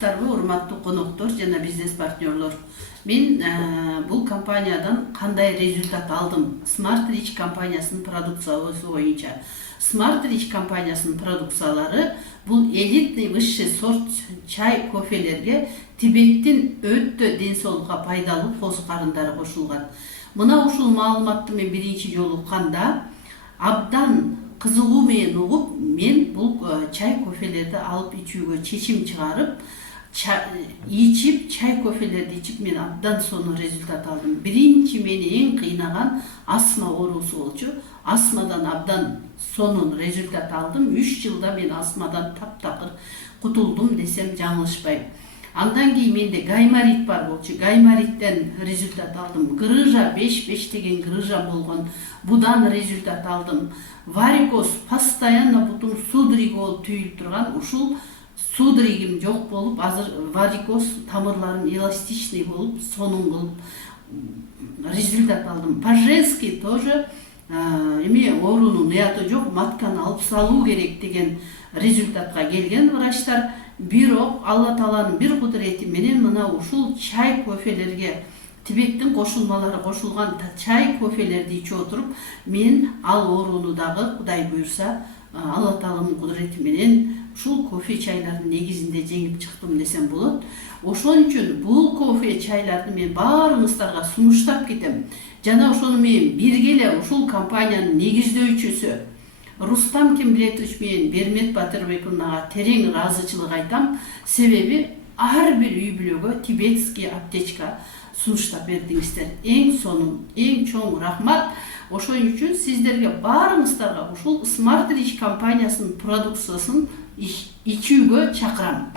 Урматтуу коноктор жана бизнес партнерлор, мен бул компаниядан кандай результат алдым? Smart Rich компаниясынын продукциясы боюнча. Smart Rich компаниясынын продукциялары бул элитный высший сорт чай, кофелерге Тибеттин өтө ден соолукка пайдалуу козукарындары кошулган. Мына ушул маалыматты мен биринчи жолу укканда абдан кызыгуу менен угуп, мен бул чай, кофелерди алып ичүүгө чечим чыгарып, içip çay kofelerdi içip men abdan sonu rezultat aldım. Birinci meni en kıynağan asma orusu olçu. Asmadan abdan sonun rezultat aldım. 3 yılda men asmadan taptakır kutuldum desem жаңылышпайм. Andan keyin mende gaymarit var bolçu. Gaymaritten rezultat aldım. Gırıja 5 деген gırıja bolgon. Budan rezultat aldım. Varikoz постоянно butun судорог болуp tüyülüp turgan ушул судорогим жок болуп, азыр варикоз тамырларым эластичный болуп, сонун кылып результат алдым. По-женски тоже эме оорунун уятı жок, матканы алып салуу керек деген результатка келген врачтар. Бирок Алла Тааланын бир кудурети менен мына ушул чай, кофелерге Тибеттин кошулмалары кошулган чай, кофелерди ичип отуруп, мен ал ооруну дагы Кудай буйрса Алла Тааланын кудурети менен ушул кофе чайлардын негизинде жеңип чыктым десем болот. Ошон үчүн бул кофе чайларды мен баарыңыздарга сунуштап кетем. Жана ошону менен бирге эле ушул компаниянын негиздөөчүсү Рустам Кембилетович менен Бермет Батырбековнага терең ыраазычылык айтам. Себеби ар бир үй бүлөгө тибетский аптечка сунуштап бердиңиздер. Эң сонун, эң чоң рахмат. Ошон үчүн сиздерге баарыңыздарга ушул Smart Rich компаниясынын продукциясын ичүүгө чакырам.